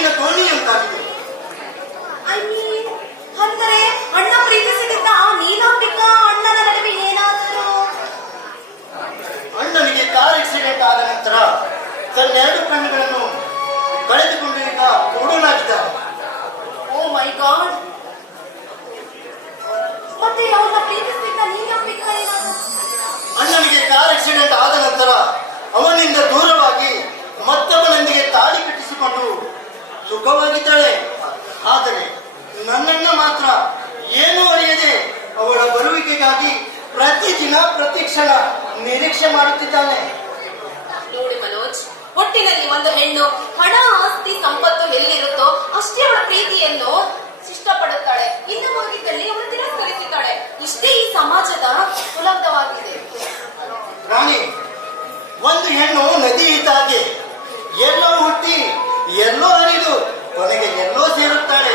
ನೀರಿನ ದೋಣಿಯಂತಾಗಿದೆ. ಅಂದರೆ ಅಣ್ಣ ಪ್ರೀತಿಸಿದ್ದ ಆ ನೀಲಾಂಬಿಕಾ ಅಣ್ಣನ ನಡುವೆ ಏನಾದರೂ? ಅಣ್ಣನಿಗೆ ಕಾರ್ ಆಕ್ಸಿಡೆಂಟ್ ಆದ ನಂತರ ತನ್ನೆರಡು ಕಣ್ಣುಗಳನ್ನು ಕಳೆದುಕೊಂಡು ಈಗ ಕುರುಡನಾಗಿದ್ದಾನೆ. ಓ ಮೈ ಗಾಡ್. ಮತ್ತೆ ಅವನ್ನ ಪ್ರೀತಿಸಿದ್ದ ನೀಲಾಂಬಿಕಾ ಏನಾದರೂ? ಅಣ್ಣನಿಗೆ ಕಾರ್ ಆಕ್ಸಿಡೆಂಟ್ ಆದ ನಂತರ ಅವನಿಂದ ದೂರವಾಗಿ ಮತ್ತೊಬ್ಬನೊಂದಿಗೆ ತಾಳಿ ಕಟ್ಟಿಸಿಕೊಂಡು ಸುಖವಾಗಿದ್ದಾಳೆ. ಆದರೆ ನನ್ನನ್ನ ಮಾತ್ರ ಏನೂ ಅರಿಯದೆ ಅವಳ ಬರುವಿಕೆಗಾಗಿ ಪ್ರತಿದಿನ ಪ್ರತಿಕ್ಷಣ ನಿರೀಕ್ಷೆ ಮಾಡುತ್ತಿದ್ದಾನೆ. ನೋಡಿ ಮನೋಜ್, ಒಟ್ಟಿನಲ್ಲಿ ಒಂದು ಹೆಣ್ಣು ಹಣ ಆಸ್ತಿ ಸಂಪತ್ತು ಎಲ್ಲಿರುತ್ತೋ ಅಷ್ಟೇ ಅವಳ ಪ್ರೀತಿಯನ್ನು ಇಷ್ಟಪಡುತ್ತಾಳೆ. ಇಲ್ಲವಾಗಿದ್ದಲ್ಲಿ ಅವಳು ತಿರಸ್ಕರಿಸುತ್ತಾಳೆ. ಇಷ್ಟೇ ಈ ಸಮಾಜದ ಸುಲಭವಾಗಿದೆ. ರಾಣಿ, ಒಂದು ಹೆಣ್ಣು ನದಿ ಇದ್ದಾಗೆ ಎಲ್ಲೋ ಹುಟ್ಟಿ ಎಲ್ಲೋ ಹರಿದು ಕೊನೆಗೆ ಎಲ್ಲೋ ಸೇರುತ್ತಾಳೆ.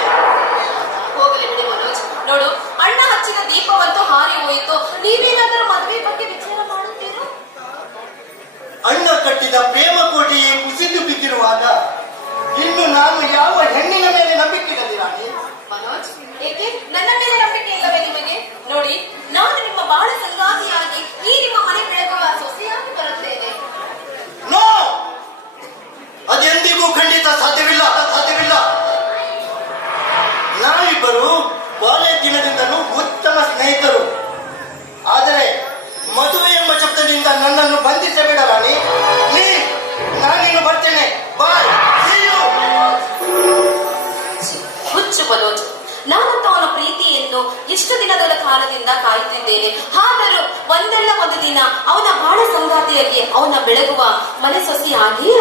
ಹೋಗಲಿ ಬಿಡಿ ಮನೋಜ್. ನೋಡು, ಅಣ್ಣ ಹಚ್ಚಿದ ದೀಪವಂತೂ ಹಾರಿ ಹೋಯಿತು. ನೀವೇನಾದರೂ ಮದುವೆ ಬಗ್ಗೆ ವಿಚಾರ ಮಾಡುತ್ತೀರಾ? ಅಣ್ಣ ಕಟ್ಟಿದ ಪ್ರೇಮ ಕೋಟೆಯೇ ಕುಸಿದು ಬಿದ್ದಿರುವಾಗ ಇನ್ನು ನಾನು ಯಾವ ಹೆಣ್ಣಿನ ಮೇಲೆ ನಂಬಿಕೆ ಇರಲಿ ರಾಣಿ? ಮನೋಜ್, ಏಕೆ ನನ್ನ ಮೇಲೆ ನಂಬಿಕೆ ಇಲ್ಲವೇ ನಿಮಗೆ? ನೋಡಿ, ನಾನು ನಿಮ್ಮ ಬಾಳ ಸಂಗಾತಿಯಾಗಿ ಈ ನಿಮ್ಮ ಮನೆ ಬೆಳಗುವ ಸೊಸೆಯಾಗಿ ಬರುತ್ತೇನೆ. ನೋ, ಅದೆಂದಿಗೂ ಖಂಡಿತ ಸಾಧ್ಯವಿಲ್ಲ. ನಾವಿಬ್ಬರು ಕಾಲೇಜ್ ದಿನದಿಂದಲೂ ಉತ್ತಮ ಸ್ನೇಹಿತರು. ಆದರೆ ಮದುವೆ ಎಂಬ ಶಬ್ದದಿಂದ ನನ್ನನ್ನು ಬಂಧಿಸಬೇಡ ರಾಣಿ. ನಾನಿನ್ನು ಬರ್ತೇನೆ. ಬಾಯ್. ಹುಚ್ಚು ಮನೋಜ್, ನಾನಂತ ಅವನ ಪ್ರೀತಿಯನ್ನು ಎಷ್ಟು ದಿನಗಳ ಕಾಲದಿಂದ ಕಾಯುತ್ತಿದ್ದೇನೆ. ಆದರೂ ಒಂದಲ್ಲ ಒಂದು ದಿನ ಅವನ ಬಾಳ ಸಂಗಾತಿಯಾಗಿ ಅವನ ಬೆಳಗುವ ಮನೆ ಸೊಸೆಯಾಗಿ